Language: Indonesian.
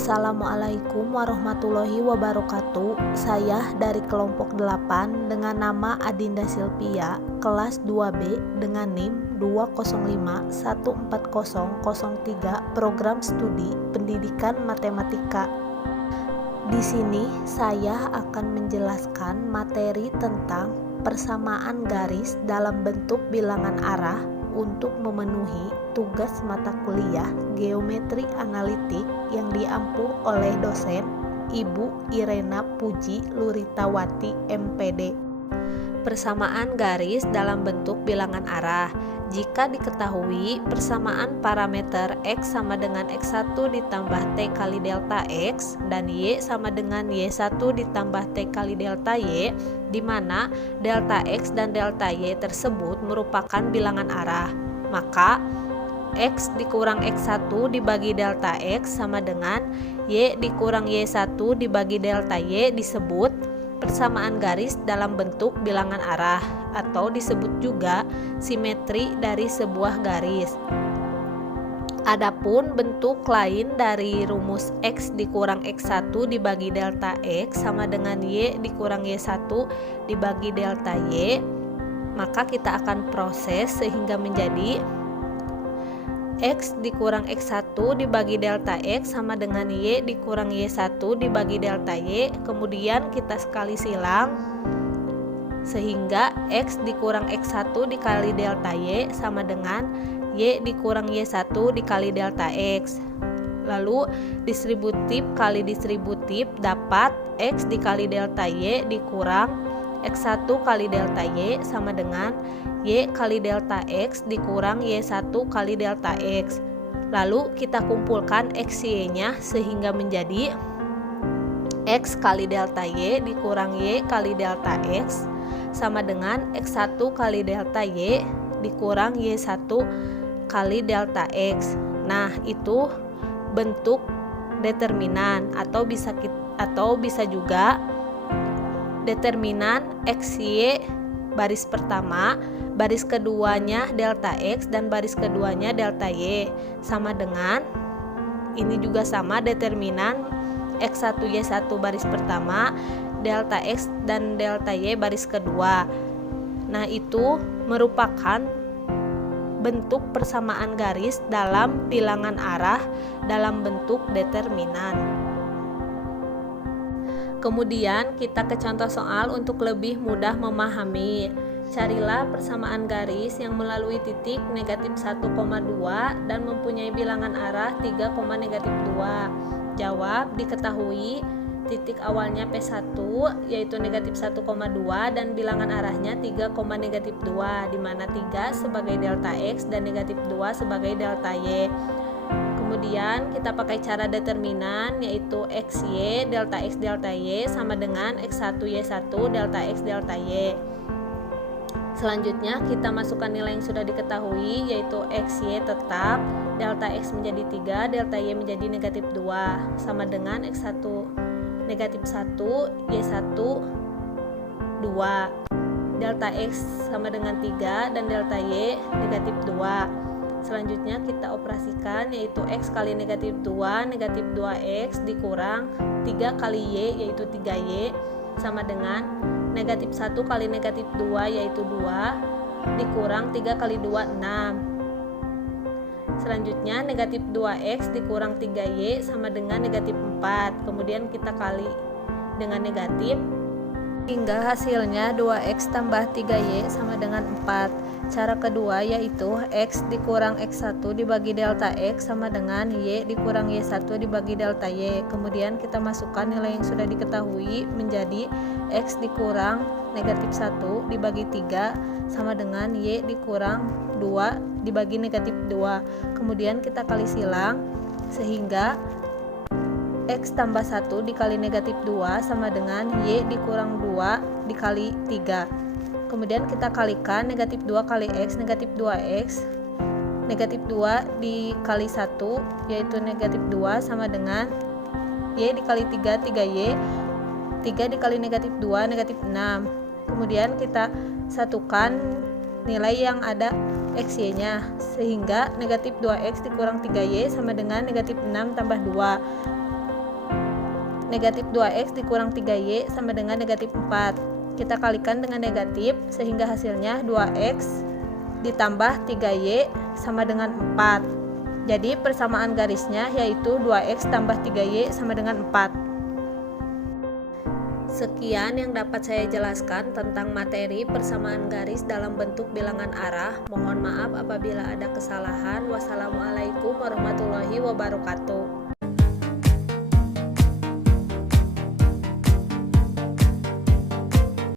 Assalamualaikum warahmatullahi wabarakatuh. Saya dari kelompok 8 dengan nama Adinda Silvia, kelas 2B dengan NIM 205140003, program studi pendidikan matematika. Di sini saya akan menjelaskan materi tentang persamaan garis dalam bentuk bilangan arah untuk memenuhi tugas mata kuliah geometri analitik yang diampu oleh dosen Ibu Irena Puji Luritawati MPD. Persamaan garis dalam bentuk bilangan arah. Jika diketahui persamaan parameter X sama dengan X1 ditambah T kali delta X dan Y sama dengan Y1 ditambah T kali delta Y, di mana delta X dan delta Y tersebut merupakan bilangan arah, maka X dikurang X1 dibagi delta X sama dengan Y dikurang Y1 dibagi delta Y disebut persamaan garis dalam bentuk bilangan arah, atau disebut juga simetri dari sebuah garis. Adapun bentuk lain dari rumus X dikurang X1 dibagi delta X sama dengan Y dikurang Y1 dibagi delta Y, maka kita akan proses sehingga menjadi X dikurang X1 dibagi delta X sama dengan Y dikurang Y1 dibagi delta Y, kemudian kita sekali silang sehingga X dikurang X1 dikali delta Y sama dengan Y dikurang Y1 dikali delta X. Lalu distributif kali distributif dapat X dikali delta Y dikurang X1 kali delta Y sama dengan Y kali delta X dikurang Y1 kali delta X. Lalu kita kumpulkan XY-nya sehingga menjadi X kali delta Y dikurang Y kali delta X sama dengan X1 kali delta Y dikurang Y1 kali delta X. Nah, itu bentuk determinan atau bisa juga determinan XY baris pertama, baris keduanya delta X dan baris keduanya delta Y sama dengan ini juga sama determinan X1 Y1 baris pertama, delta X dan delta Y baris kedua. Nah, itu merupakan bentuk persamaan garis dalam bilangan arah dalam bentuk determinan. Kemudian kita ke contoh soal untuk lebih mudah memahami. Carilah persamaan garis yang melalui titik negatif 1,2 dan mempunyai bilangan arah 3, negatif 2. Jawab, diketahui titik awalnya P1 yaitu negatif 1,2 dan bilangan arahnya 3, negatif 2, di mana 3 sebagai delta X dan negatif 2 sebagai delta Y. Kemudian kita pakai cara determinan yaitu XY delta X delta Y sama dengan X1 Y1 delta X delta Y. Selanjutnya kita masukkan nilai yang sudah diketahui yaitu XY tetap, delta X menjadi 3, delta Y menjadi negatif 2 sama dengan X1 negatif 1, Y1 2, delta X sama dengan 3 dan delta Y negatif 2. Selanjutnya kita operasikan yaitu X kali negatif 2, negatif 2X dikurang 3 kali Y yaitu 3Y sama dengan negatif 1 kali negatif 2 yaitu 2 dikurang 3 kali 2, 6. Selanjutnya negatif 2X dikurang 3Y sama dengan negatif 4. Kemudian kita kali dengan negatif hingga hasilnya 2X tambah 3Y sama dengan 4. Cara kedua yaitu X dikurang X1 dibagi delta X sama dengan Y dikurang Y1 dibagi delta Y. Kemudian kita masukkan nilai yang sudah diketahui menjadi X dikurang negatif 1 dibagi 3 sama dengan Y dikurang 2 dibagi negatif 2. Kemudian kita kali silang sehingga X tambah 1 dikali negatif 2 sama dengan Y dikurang 2 dikali 3. Kemudian kita kalikan negatif 2 kali X, negatif 2X, negatif 2 dikali 1 yaitu negatif 2 sama dengan Y dikali 3, 3Y, 3 dikali negatif 2, negatif 6. Kemudian kita satukan nilai yang ada XY-nya sehingga negatif 2X dikurang 3Y sama dengan negatif 6 tambah 2. Negatif 2x dikurang 3y sama dengan negatif 4. Kita kalikan dengan negatif sehingga hasilnya 2x ditambah 3y sama dengan 4. Jadi persamaan garisnya yaitu 2x tambah 3y sama dengan 4. Sekian yang dapat saya jelaskan tentang materi persamaan garis dalam bentuk bilangan arah. Mohon maaf apabila ada kesalahan. Wassalamualaikum warahmatullahi wabarakatuh.